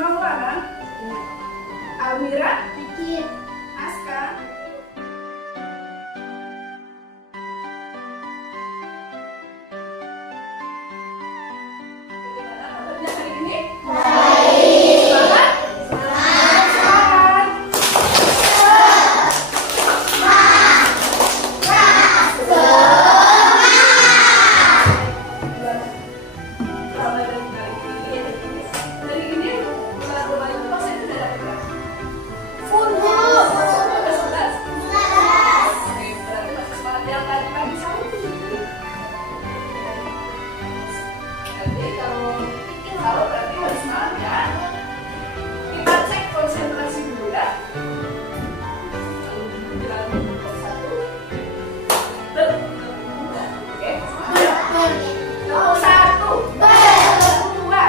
Maulana, Almira, Aska, bagaimana kabarnya hari ini? Baik. Semangat? Semangat. Kalau berarti harus semangat ya. Kita cek konsentrasi dulu ya. Satu, berdua, oke? Satu, berdua,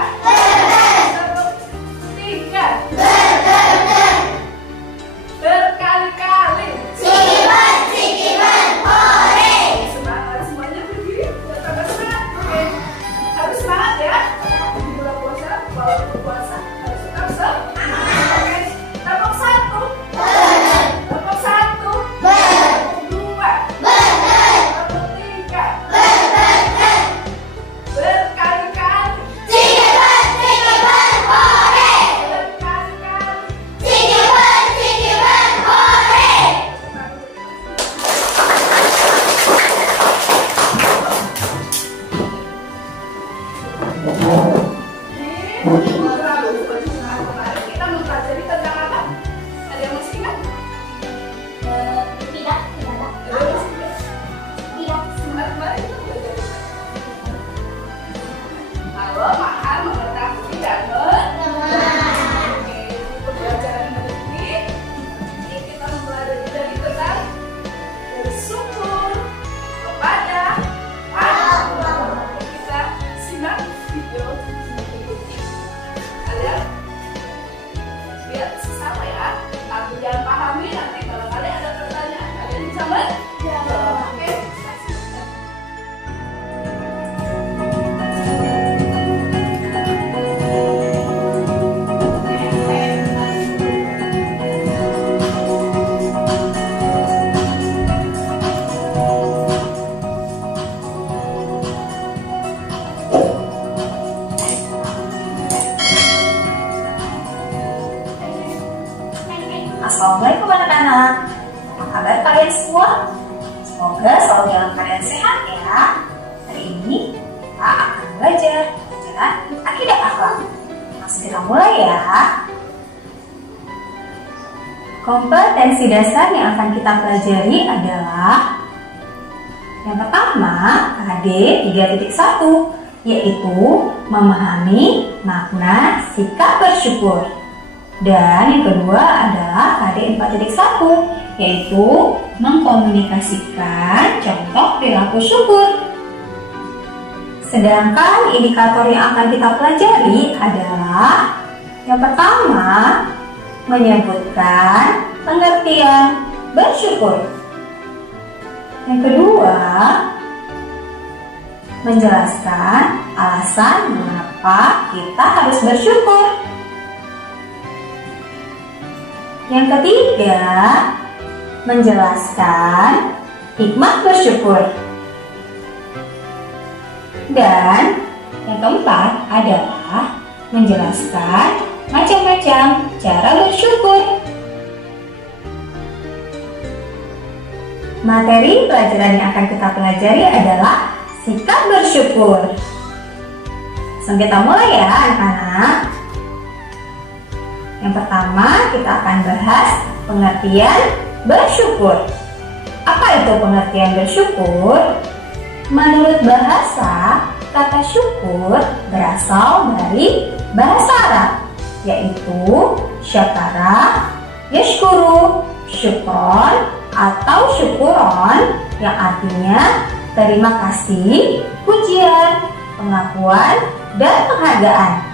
tiga, berkali-kali. Semangat semuanya berdiri. Tambah semangat, oke? Harus semangat ya. Kalau berpuasa harus tetap semangat. Tepuk satu, tepuk satu, dua, tepuk tiga, berkali-kali, kita mempelajari tentang apa? Ada yang masih ingat? Tidak. Ada yang masih ingat? Kemarin kita belajar. Halo, maaf mengetahui dan Oke, di pembelajaran hari ini kita mempelajari dari tentang bersyukur kepada Allah. Kita simak video berikut ini. Kalian lihat sama ya. Aku yang pahami nanti kalau kalian ada pertanyaan kalian bisa menjawab. Oke. Assalamualaikum anak-anak. Apa kabar kalian semua? Semoga selalu dalam keadaan sehat ya. Hari ini kita akan belajar pelajaran akidah akhlak. Langsung kita mulai ya. Kompetensi dasar yang akan kita pelajari adalah yang pertama, KD 3.1, yaitu memahami makna sikap bersyukur. Dan yang kedua adalah KD 4.1, yaitu mengkomunikasikan contoh perilaku syukur. Sedangkan indikator yang akan kita pelajari adalah yang pertama, menyebutkan pengertian bersyukur. Yang kedua, menjelaskan alasan mengapa kita harus bersyukur. Yang ketiga, menjelaskan hikmah bersyukur. Dan yang keempat adalah menjelaskan macam-macam cara bersyukur. Materi pelajaran yang akan kita pelajari adalah sikap bersyukur. Langsung kita mulai ya anak-anak. Yang pertama kita akan bahas pengertian bersyukur. Apa itu pengertian bersyukur? Menurut bahasa, kata syukur berasal dari bahasa Arab, yaitu syakara, yashkuru, syukron, atau syukuron, yang artinya terima kasih, pujian, pengakuan, dan penghargaan.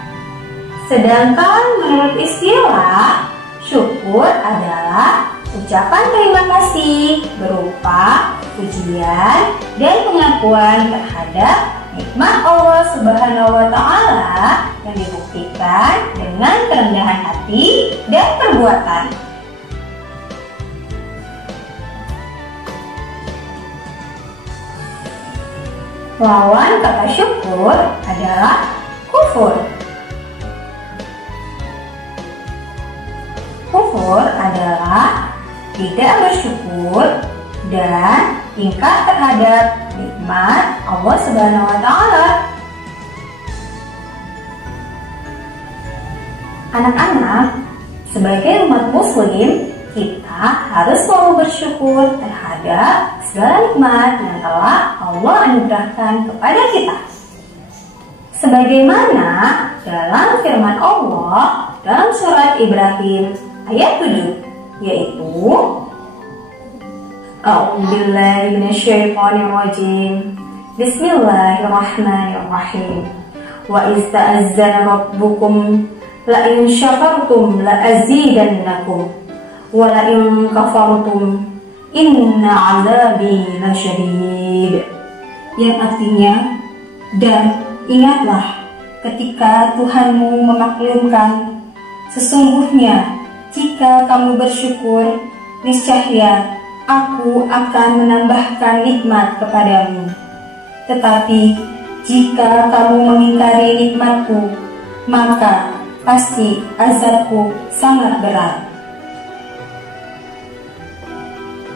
Sedangkan menurut istilah, syukur adalah ucapan terima kasih berupa pujian dan pengakuan terhadap nikmat Allah Subhanahu wa Ta'ala yang dibuktikan dengan kerendahan hati dan perbuatan. Lawan kata syukur adalah kufur. Kufur adalah tidak bersyukur dan ingkar terhadap nikmat Allah Subhanahu wa Ta'ala. Anak-anak, sebagai umat muslim, kita harus selalu bersyukur terhadap segala nikmat yang telah Allah anugerahkan kepada kita. Sebagaimana dalam firman Allah dalam surat Ibrahim ayat 7, yaitu A'udzubillahi minasyaitonirrajim. Bismillahirrahmanirrahim. Wa iz ta'azzana rabbukum la in syakartum la azidannakum wa la in kafartum inna 'adzabi lasyadid. Yang artinya, dan ingatlah ketika Tuhanmu memaklumkan, sesungguhnya jika kamu bersyukur, niscaya Aku akan menambahkan nikmat kepadamu. Tetapi jika kamu mengingkari nikmatku, maka pasti azabku sangat berat.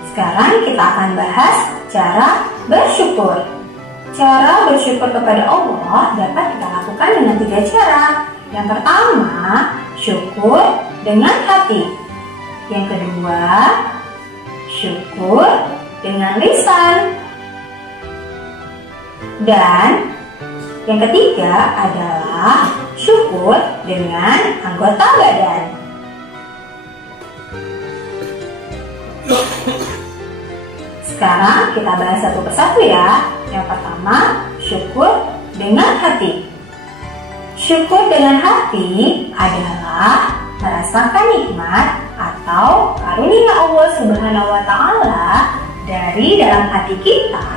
Sekarang kita akan bahas cara bersyukur. Cara bersyukur kepada Allah dapat kita lakukan dengan 3 cara. Yang pertama, syukur dengan hati. Yang kedua, syukur dengan lisan. Dan yang ketiga adalah syukur dengan anggota badan. Sekarang kita bahas satu persatu ya. Yang pertama, syukur dengan hati. Syukur dengan hati adalah merasakan nikmat atau karunia Allah Subhanahu wa Ta'ala dari dalam hati kita,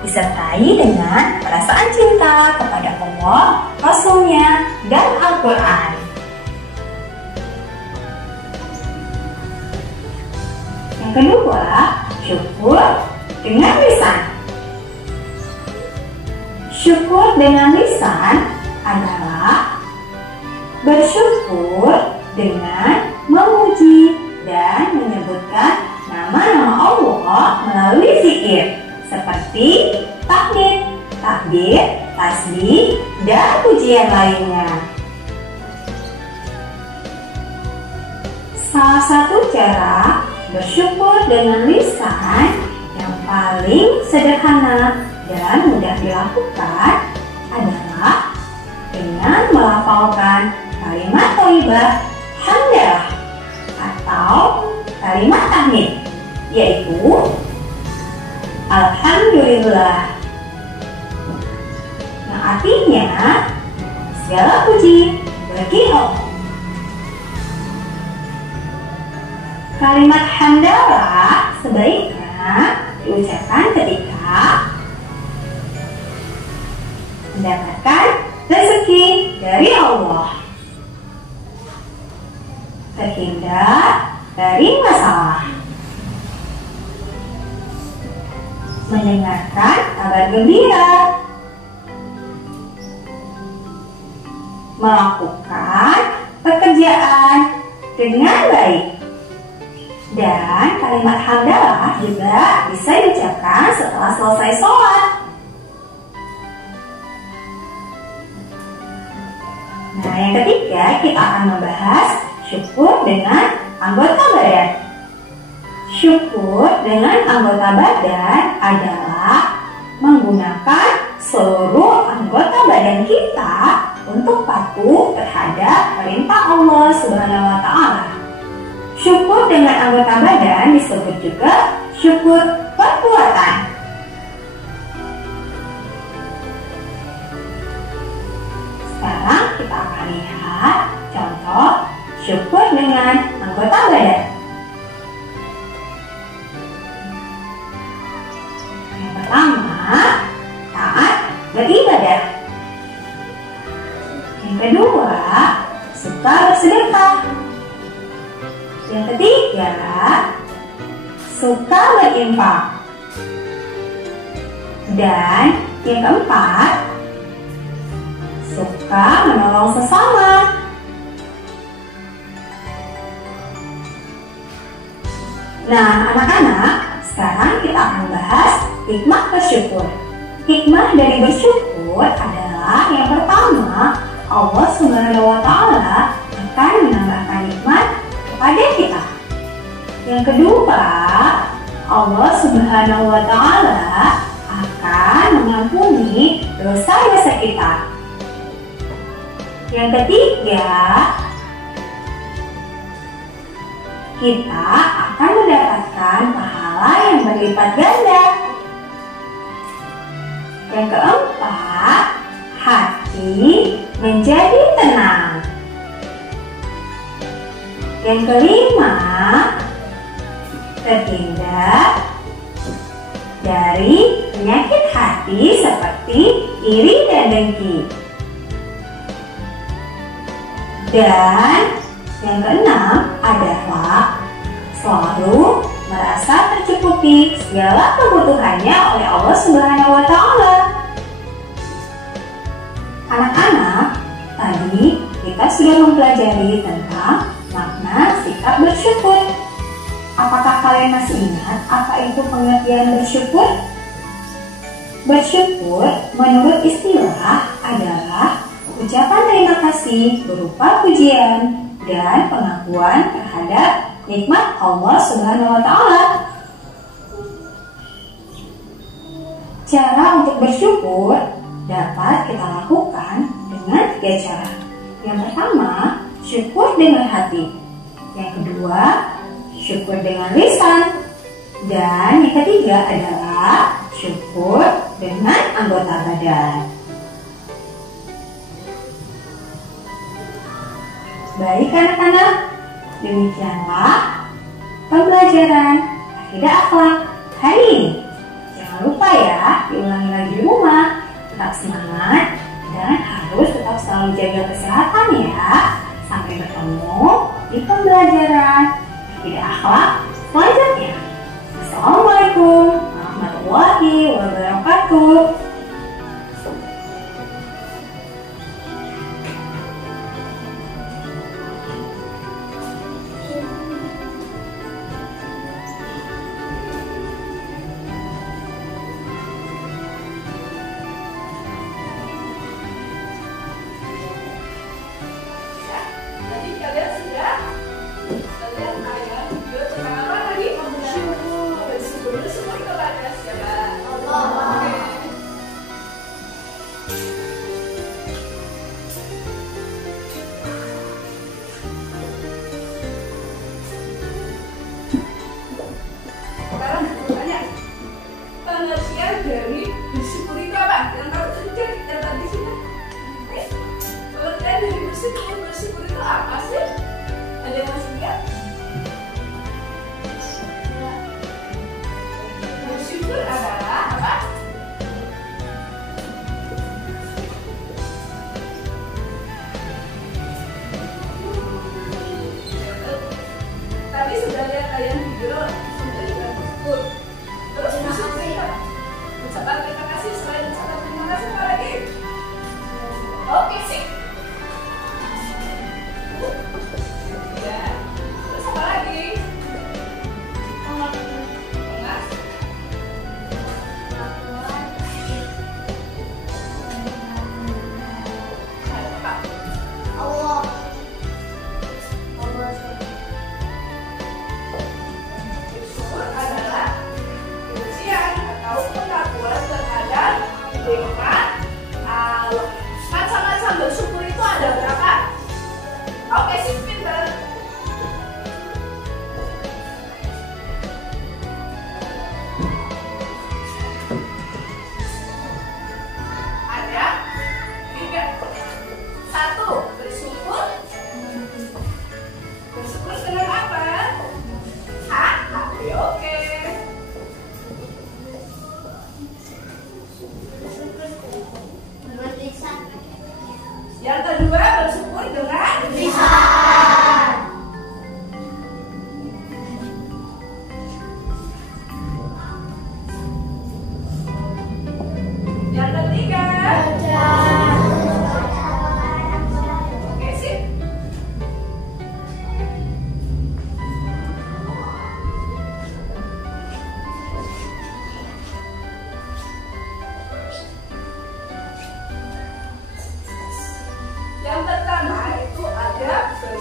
disertai dengan perasaan cinta kepada Allah, Rasul-Nya, dan Al-Quran. Yang kedua, syukur dengan lisan. Syukur dengan lisan adalah bersyukur dengan memuji dan menyebutkan nama-nama Allah melalui zikir seperti tahmid, takbir, tasbih, dan pujian lainnya. Salah satu cara bersyukur dengan lisan yang paling sederhana dan mudah dilakukan adalah dengan melafalkan kalimat thayyibah hamdalah atau kalimat tahmid, yaitu Alhamdulillah, yang artinya segala puji bagi Allah. Kalimat hamdalah sebaiknya diucapkan ketika mendapatkan rezeki dari Allah, terhindar dari masalah, mendengarkan kabar gembira, melakukan pekerjaan dengan baik. Dan kalimat hamdalah juga bisa diucapkan setelah selesai sholat. Nah, yang ketiga kita akan membahas syukur dengan anggota badan. Syukur dengan anggota badan adalah menggunakan seluruh anggota badan kita untuk patuh terhadap perintah Allah Subhanahu wa Ta'ala. Syukur dengan anggota badan disebut juga syukur perbuatan. Sekarang kita akan lihat contoh syukur dengan anggota badan. Yang pertama, taat beribadah. Yang kedua, suka bersedekah. Yang ketiga, suka berinfak. Dan yang keempat, suka menolong sesama. Nah, anak-anak, sekarang kita akan bahas hikmah bersyukur. Hikmah dari bersyukur adalah yang pertama, Allah Subhanahu wa Ta'ala akan menambahkan nikmat kepada kita. Yang kedua, Allah Subhanahu wa Ta'ala akan mengampuni dosa-dosa kita. Yang ketiga, kita akan mendapatkan pahala yang berlipat ganda. Yang keempat, hati menjadi tenang. Yang kelima, terhindar dari penyakit hati seperti iri dan dengki. Dan yang keenam adalah selalu merasa tercukupi segala kebutuhannya oleh Allah Subhanahu wa Ta'ala. Anak-anak, tadi kita sudah mempelajari tentang makna sikap bersyukur. Apakah kalian masih ingat apa itu pengertian bersyukur? Bersyukur menurut istilah adalah ucapan terima kasih berupa pujian dan pengakuan terhadap nikmat Allah Subhanahu wa Ta'ala. Cara untuk bersyukur dapat kita lakukan dengan 3 cara. Yang pertama, syukur dengan hati. Yang kedua, syukur dengan lisan. Dan yang ketiga adalah syukur dengan anggota badan. Baik anak-anak, demikianlah pembelajaran akidah akhlak hari ini. Jangan lupa ya, diulangi lagi di rumah. Tetap semangat dan harus tetap selalu jaga kesehatan ya. Sampai bertemu di pembelajaran akidah akhlak selanjutnya. Assalamualaikum warahmatullahi wabarakatuh.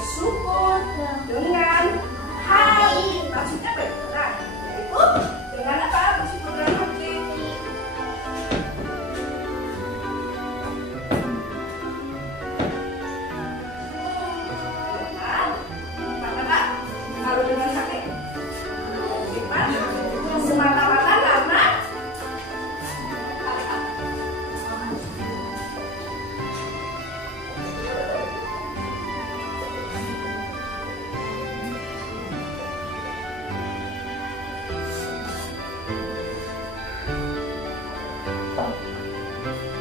bersyukur dengan hati. Maksudnya bagaimana? Yaitu dengan apa? Bersyukur dengan hati. Kalau dengan hati, semata-mata karena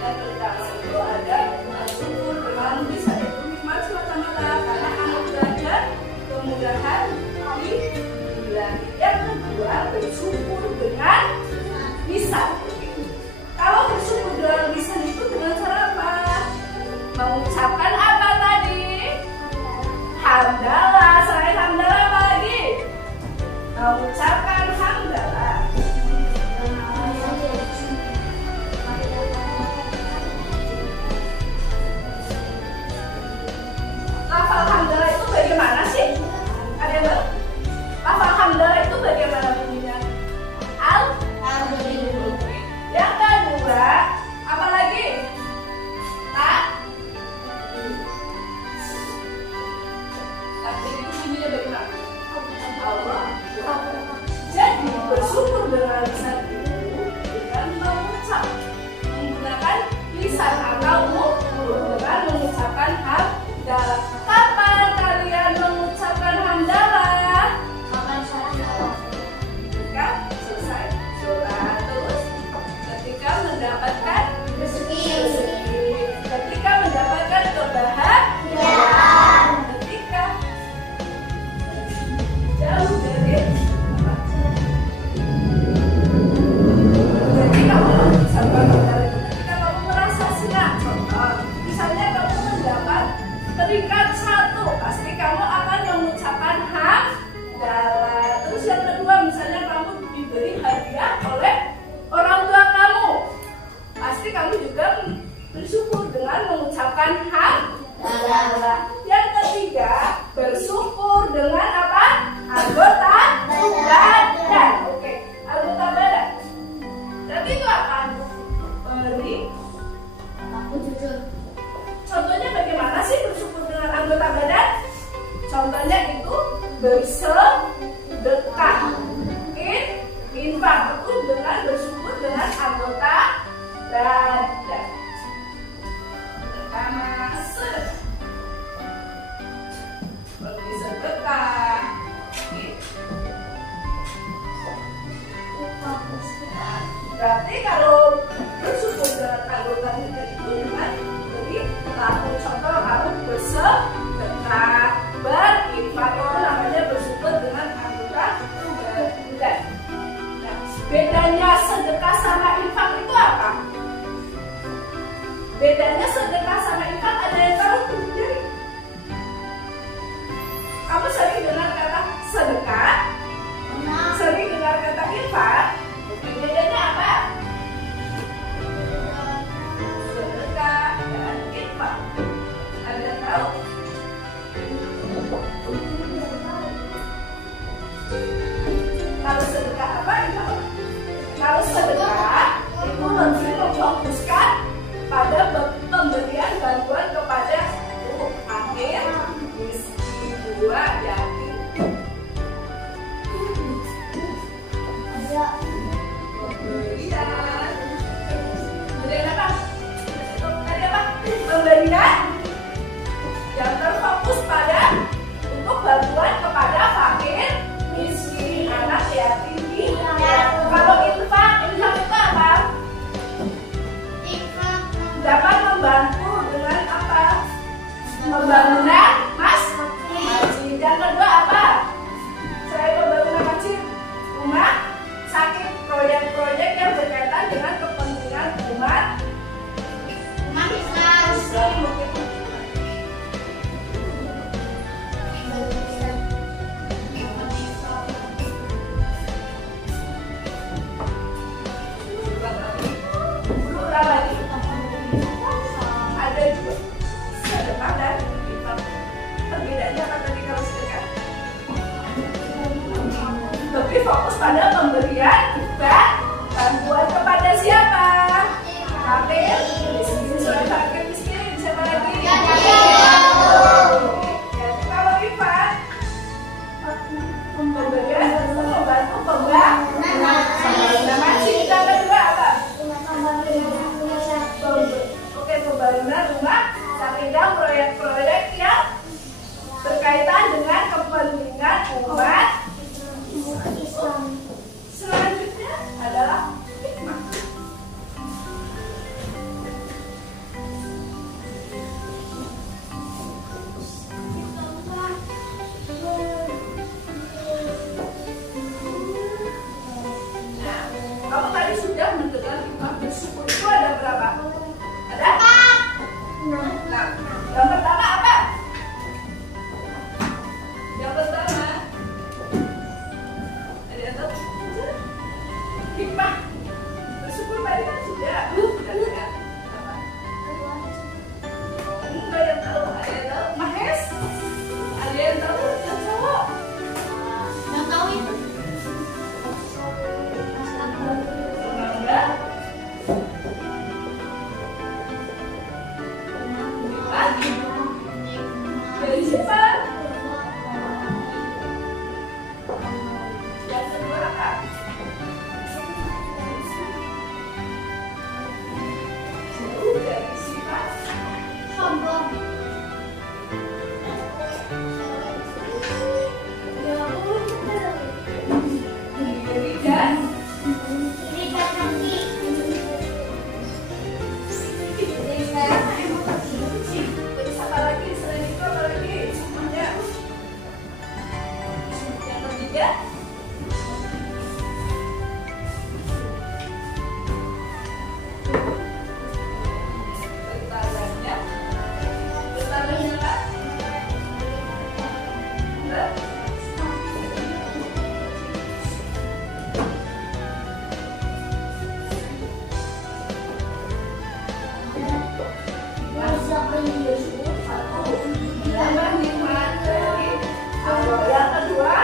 dan pertama itu ada bersyukur dengan bisa itu nikmat semata-mata karena anugerah dan kemudahan hidup. Yang kedua bersyukur dengan lisan. Kalau bersyukur dengan lisan itu dengan cara apa? Mengucapkan apa tadi? Hamdalah. Selain hamdalah apa lagi? Mengucapkan hamdalah. Lafal hamdalah itu bagaimana sih? Ada yang tahu? Lafal hamdalah itu bagaimana bunyinya? Alhamdulillah. Yang kedua, apa lagi? Tapi itu bunyinya bagaimana? Allah. Jadi bersyukur dengan lisan itu dengan mengucap menggunakan lisan atau dengan mengucapkan hamdalah. Kapan kalian mengucapkan hamdalah? Ketika selesai sholat, terus ketika mendapatkan rezeki, ketika mendapatkan kebahagiaan, ketika jauh dari jadi kamu mengucapkan hamdalah itu ketika kamu merasa senang. Contoh, misalnya kamu mendapat peringkat 1, pasti kamu akan mengucapkan hamdalah. Terus yang kedua, misalnya kamu diberi hadiah oleh orang tua kamu, pasti kamu juga bersyukur dengan mengucapkan hamdalah. Yang ketiga, bersyukur dengan apa? Anggota badan. Oke, anggota badan. Berarti itu apa? Beri. Contohnya bagaimana sih bersyukur dengan anggota badan? Contohnya itu bersedekah. Infak itu dengan bersyukur dengan anggota badan. Pertama, sedekah. Beri sedekah. Berarti kalau bersyukur dengan anggota badan itu dengan beri laku. Contoh kamu bersedekah, berinfak itu namanya bersyukur dengan anggota badan. Nah, bedanya sedekah sama infak itu apa? Bedanya sedekah sama infak ada yang tahu? Jadi, kamu sering dengar kata sedekah, sering dengar kata infak. Bedanya apa? Sedekah dan infak. Ada yang tahu? Kalau sedekah apa? Kalau sedekah itu lebih memfokuskan pada pemberian bantuan kepada fakir, miskin, dua, yatim. Pemberian apa? Tadi apa? Pemberian yang terfokus pada untuk bantuan kepada fakir, miskin, anak yatim. Kalau infak itu apa? Dapat membantu dengan apa? Pembangunan masjid. Yang kedua apa? Selain pembangunan masjid, rumah sakit, proyek-proyek yang berkaitan dengan kepentingan umat Islam. Ada juga sedekah dan infak. Perbedaannya apa? pada pemberian bantuan kepada siapa? Fakir miskin. Selain fakir miskin, siapa lagi? Kalau Ivan pemberian membantu pembangunan masjid. Kita kedua apa? Oke, pembangunan rumah Sakinah, proyek-proyek yang berkaitan dengan kepentingan umat. Selanjutnya adalah hikmah. Nah, kamu tadi sudah mendengar hikmah bersyukur itu ada berapa? Ada? Nah, yang pertama apa? Yang pertama, ada yang tahu? Hikmah bersyukur tadi kan sudah dengar. Apa? Enggak yang tahu. Ada yang tahu? Mahes? Ada yang tahu? Yang cowok? Yang tahu itu. Enggak? Dari siapa? Yang kedua apa? Jauh dari sifat Sombong. diri dan Irikan hati. terus apa lagi? Selain itu apa lagi? Semuanya. Yang ketiga, bertanya. Bertanya apa? Enggak? Ditambah hikmah dari Allah. Yang kedua,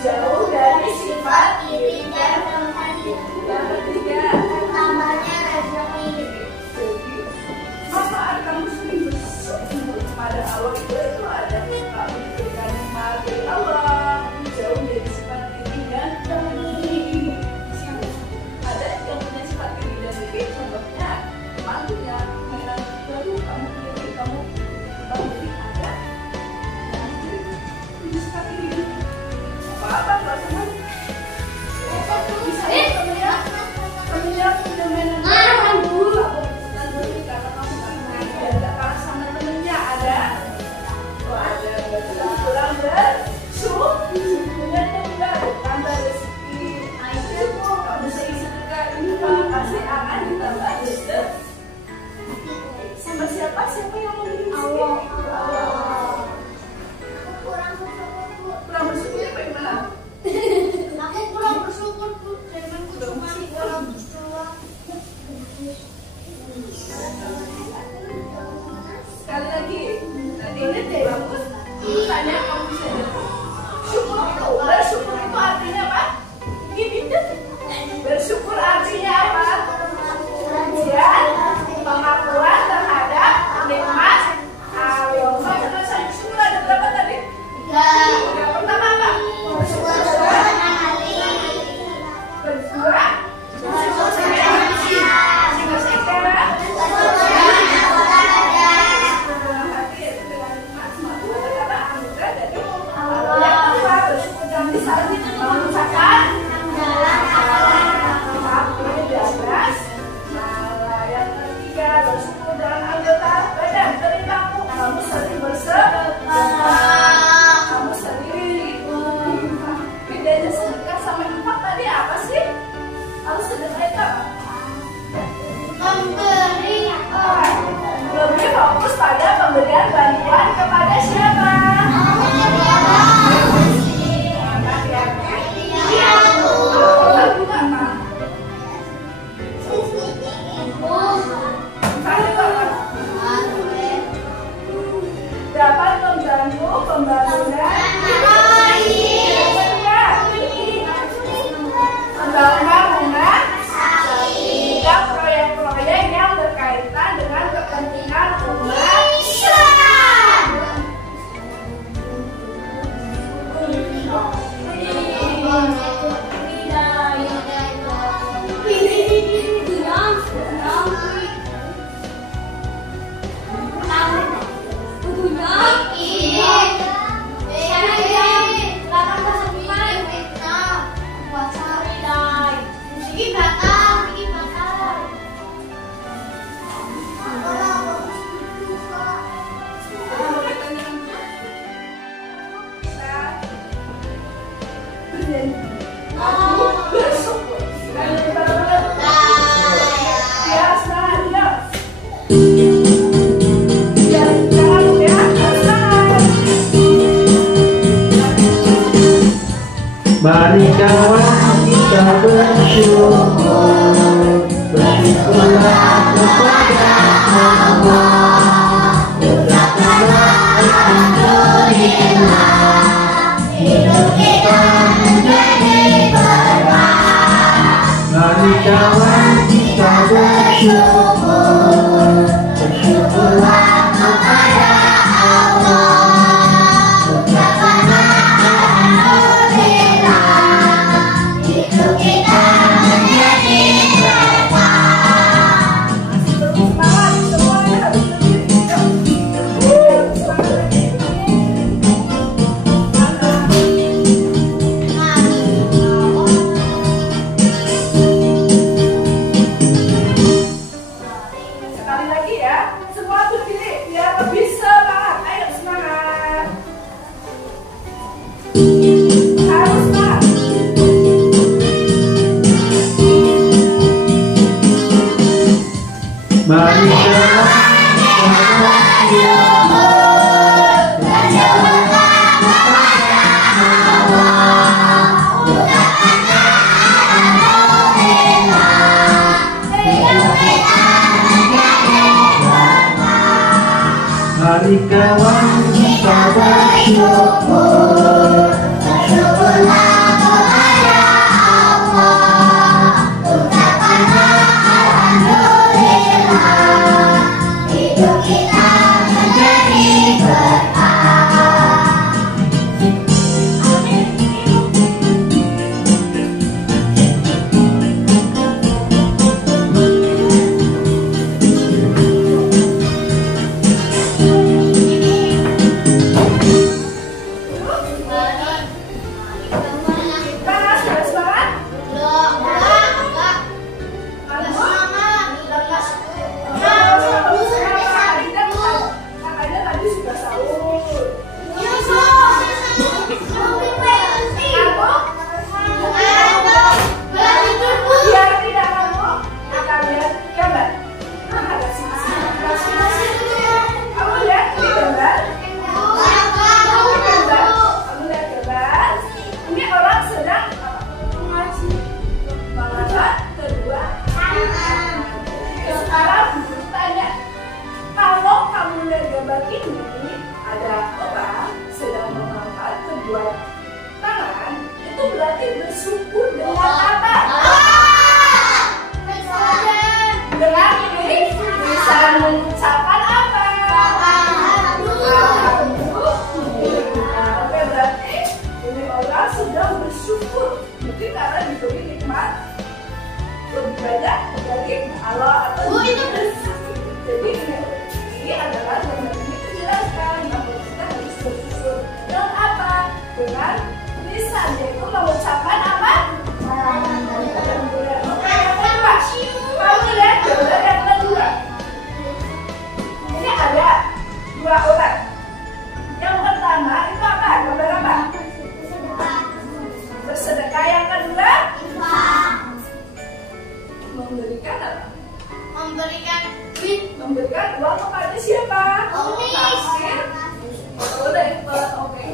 jauh dari sifat iri dan yang ketiga, Tambahnya rezeki. jadi manfaat kamu sering bersyukur kepada Allah itu ada kamu diberikan hikmah dari Allah, jauh dari sifat iri dan iri. Ada yang punya sifat iri dan iri, contohnya mantunya mainan baru kamu pilih, kamu beli ada punya sifat iri. Apa nggak senang? Apa tuh bisa temennya punya mainan dulu dan beli karena kamu ada kalah sama temennya ada. Oh ada kurang bersyukurnya tunggal tambah rezeki. Nah itu kamu sering sedekah ini pasti akan ditambah rezeki. Sama siapa yang memberi rezeki? Allah. Kurang bersyukurnya bagaimana? Aku kurang bersyukur, Bu. Firmanku cuma kurang bersyukur. Sekali lagi, nanti ini bagus. Tanya kamu bisa jawab. Bersyukur itu artinya apa? Gini deh. Bersyukur artinya apa? Pujian, pengakuan terhadap nikmat Allah. Kamu selesai bersyukur ada berapa tadi? Yang pertama apa? Bersyukur senang hati. Kedua, bersyukur senang hati. Ketiga, hati itu dengan nikmat semua Tuhan apa? Anugerah dari Mari kawan kita bersyukur, bersyukurlah kepada Allah. Ucapkanlah alhamdulillah, hidup kita menjadi berkah. Semangat semuanya harus berdiri. Sekali lagi ya, semua berdiri biar lebih semangat. Ayo semangat. Harus semangat. Mari kawan kita Mari kawan kita bersyukur, bersyukurlah kepada Allah. Ucapkanlah alhamdulillah, hidup kita menjadi berkah. Semangat, sudah semangat? Makanya tadi sudah sahur. Biar tidak ngantuk, akan lihat gambar. Ada sisi. Kamu lihat ini gambar. Kamu lihat gambar. Ini orang sedang mengaji. Mengajar kedua. Sekarang bertanya, kalau kamu lihat gambar ini, ada orang sedang mengangkat kedua tangan, itu berarti bersyukur dengan apa? Dengan ini bisa mengucapkan apa? Alhamdulillah. Oke, berarti ini orang sedang bersyukur. Mungkin karena diberi nikmat lebih banyak dari Allah atau jadi ini adalah yang ini dijelaskan bahwa kita harus bersyukur dengan apa? Dengan lisan, yaitu mengucapkan apa? Alhamdulillah. Oke, yang kedua, kamu lihat gambar yang kedua. Ini ada dua orang. Yang pertama itu apa? Gambar apa? Bersedekah. Yang kedua memberikan apa? Memberikan uang kepada siapa? Kasir. Boleh. Oke.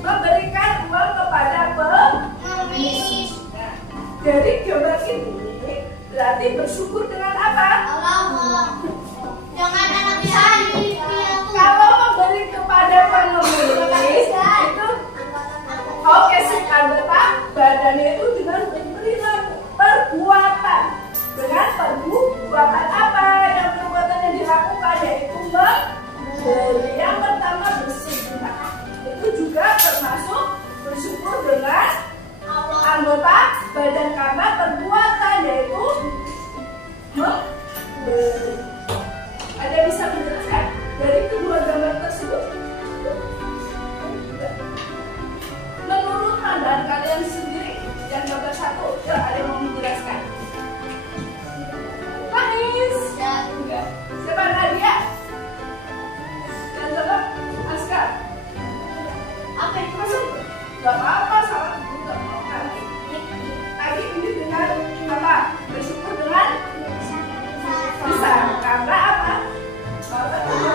Memberikan uang kepada pengemis. Nah, dari gambar ini berarti bersyukur dengan apa? Kalau memberi kepada pengemis itu oke, anggota badannya itu dengan perbuatan. Dengan perbuatan apa? Yang perbuatan yang dilakukan yaitu memberi. Yang pertama bersedekah. Itu juga termasuk bersyukur dengan anggota badan karena perbuatan yaitu memberi. Ada bisa menjelaskan dari kedua gambar tersebut? Menurut pandangan kalian sendiri, yang gambar satu, ada yang mau menjelaskan? Nangis? Enggak. Siapa Nadia? Yang jawab Askar. Apa itu masuk? Gak apa-apa, salah dulu gak apa-apa. Tadi ini dengan apa? Bersyukur dengan bisa. Karena apa? Karena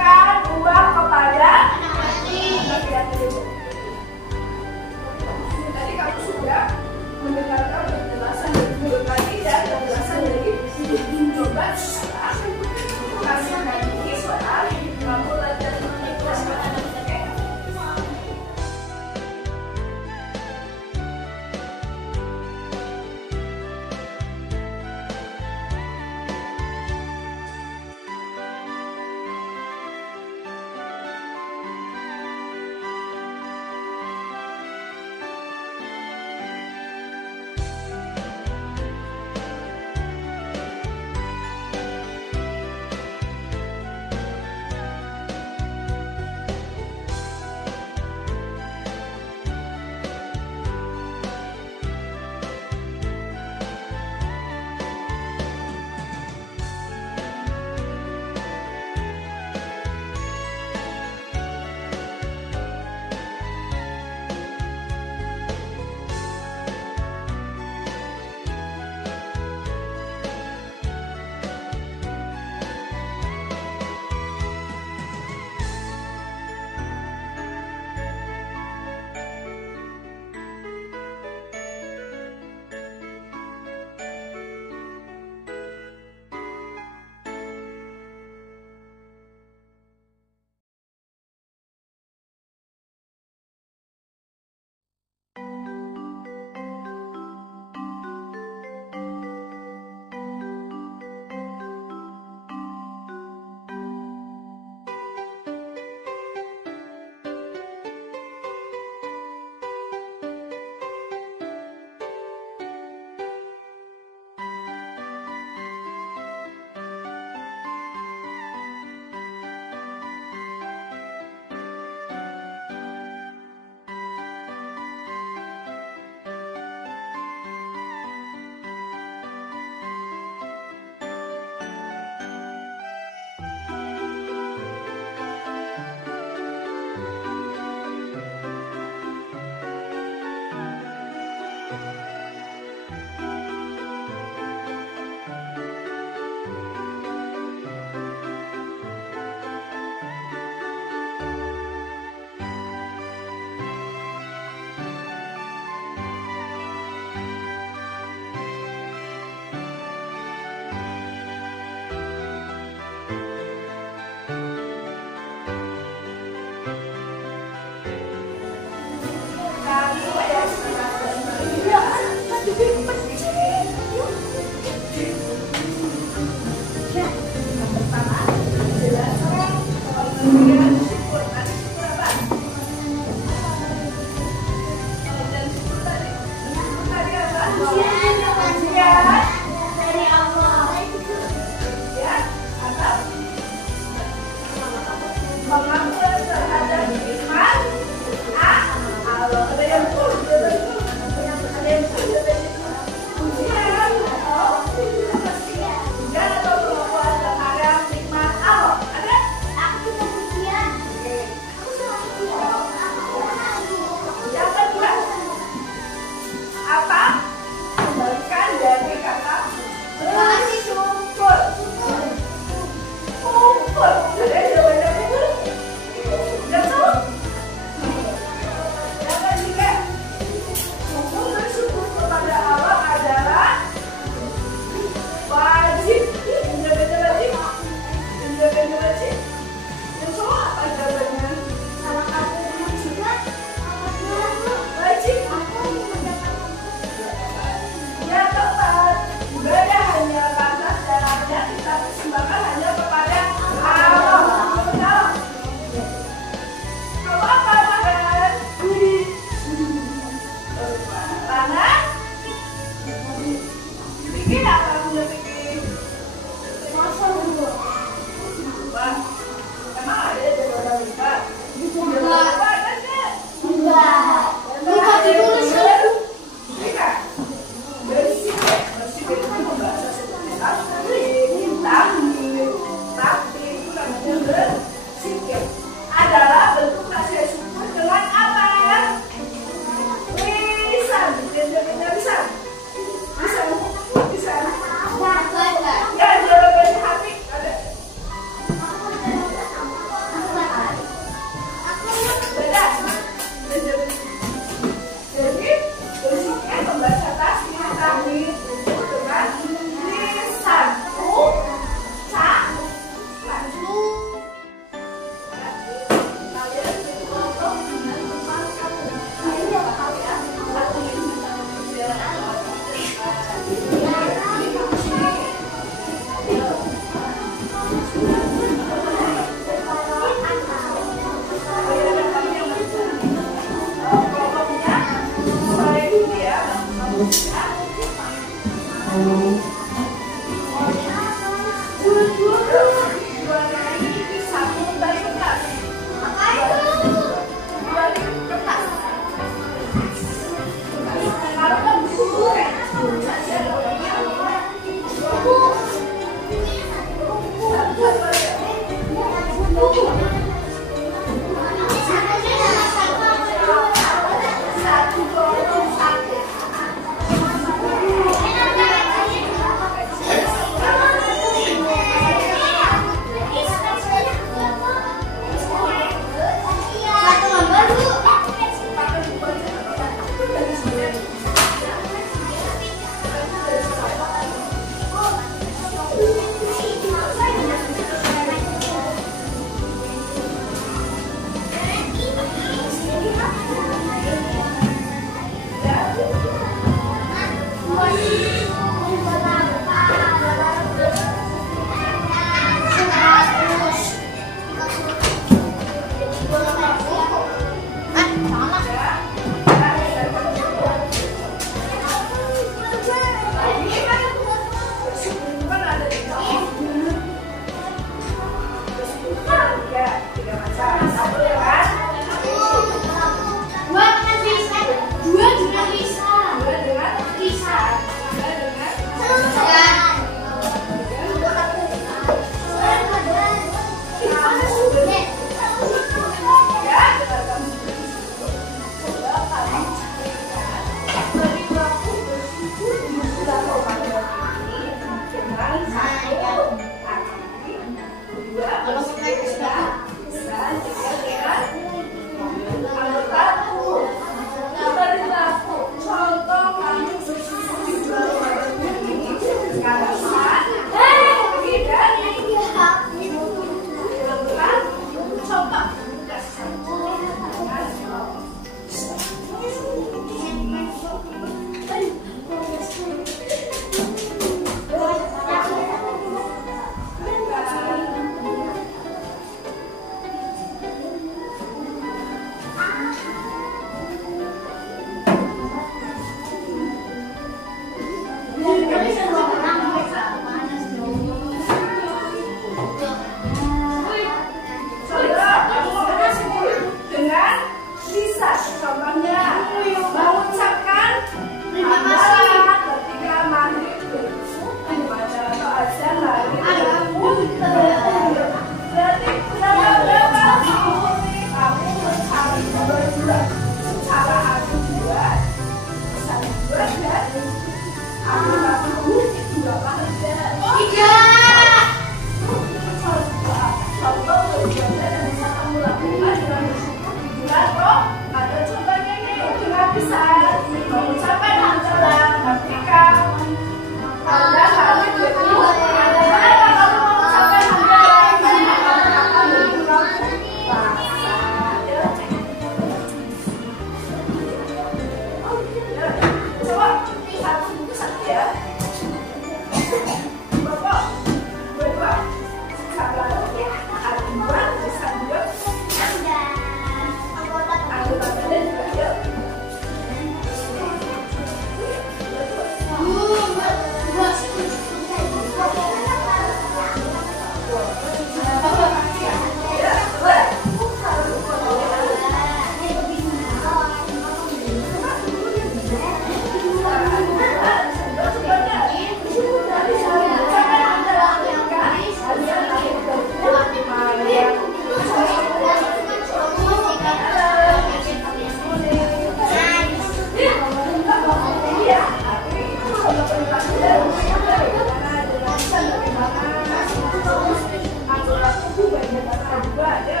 Anggota tubuh bagian mana juga ada.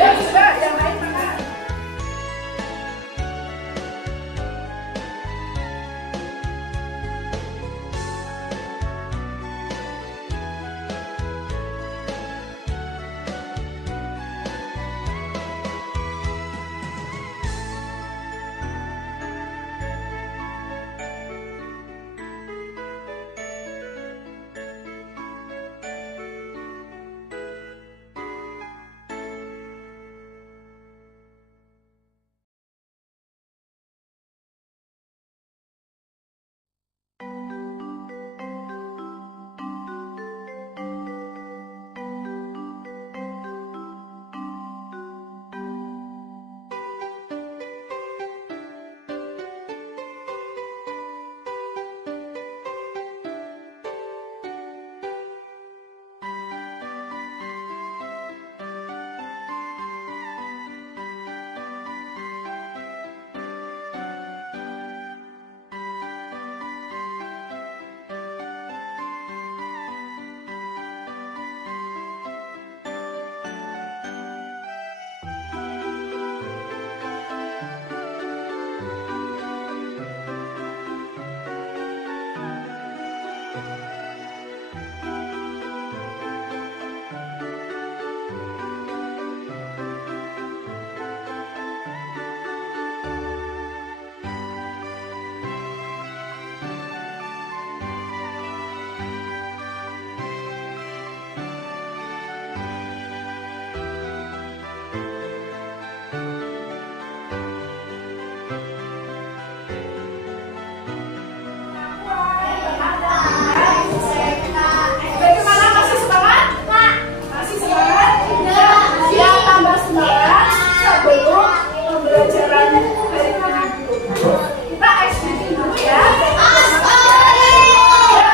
Ya, sudah, yang lain mana? Bagaimana, masih semangat? Masih semangat? Ya, tambah semangat sebelum pembelajaran hari ini. Kita SDG dulu ya.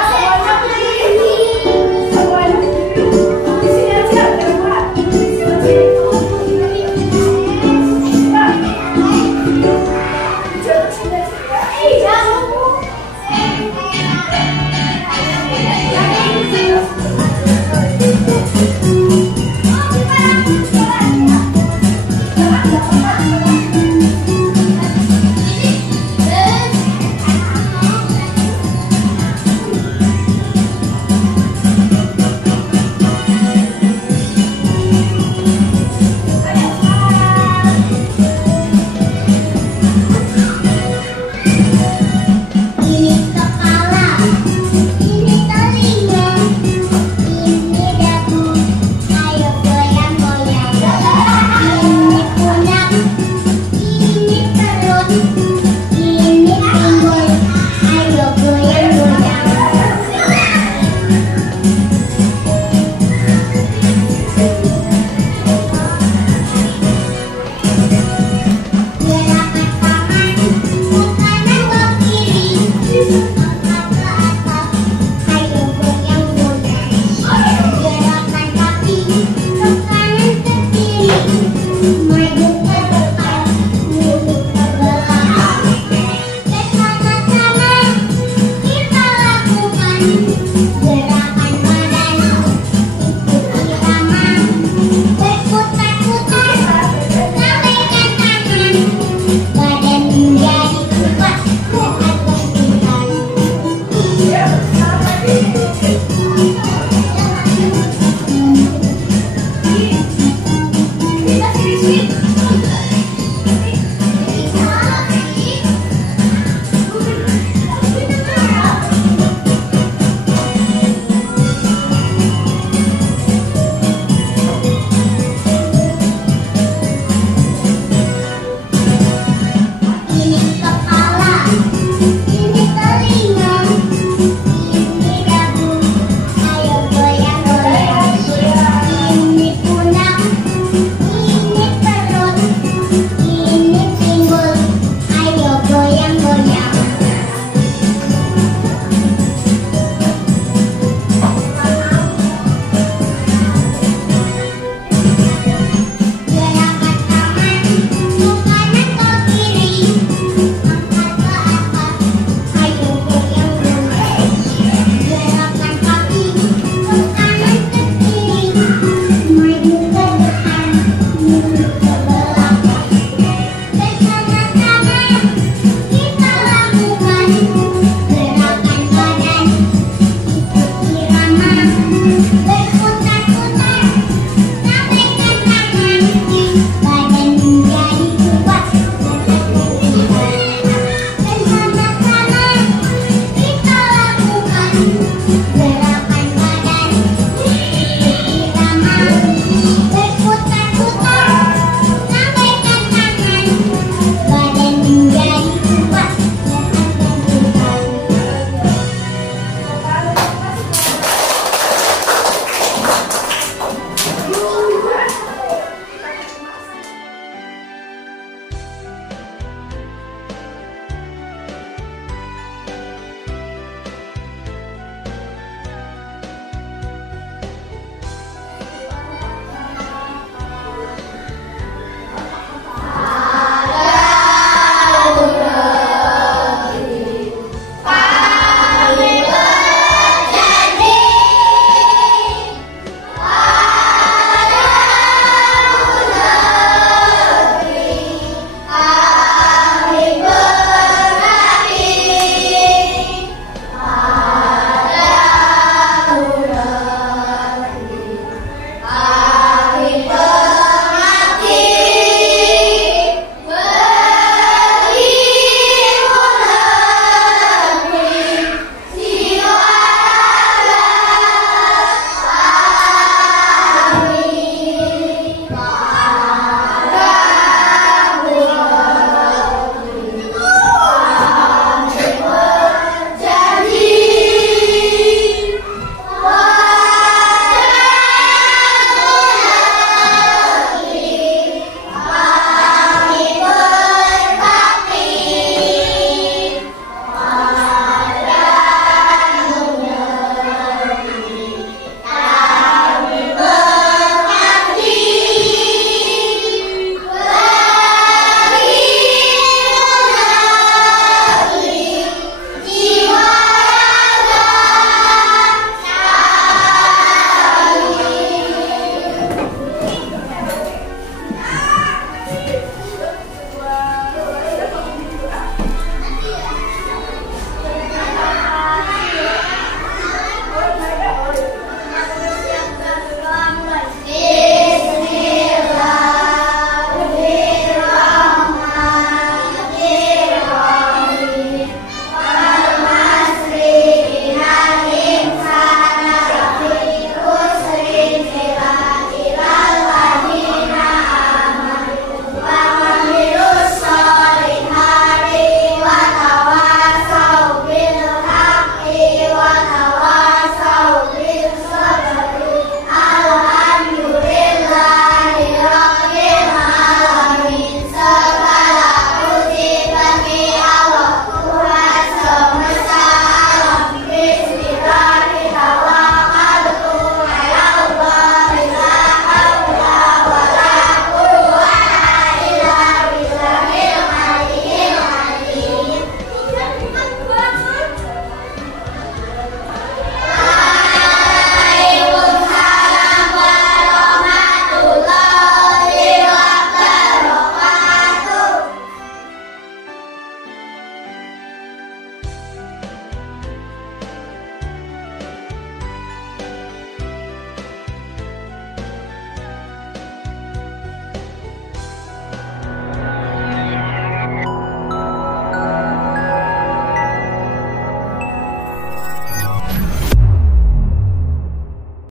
Semuanya berdiri. Semuanya berdiri. Di sini aja, jangan. Di sini. Jangan sini aja ya. Jangan.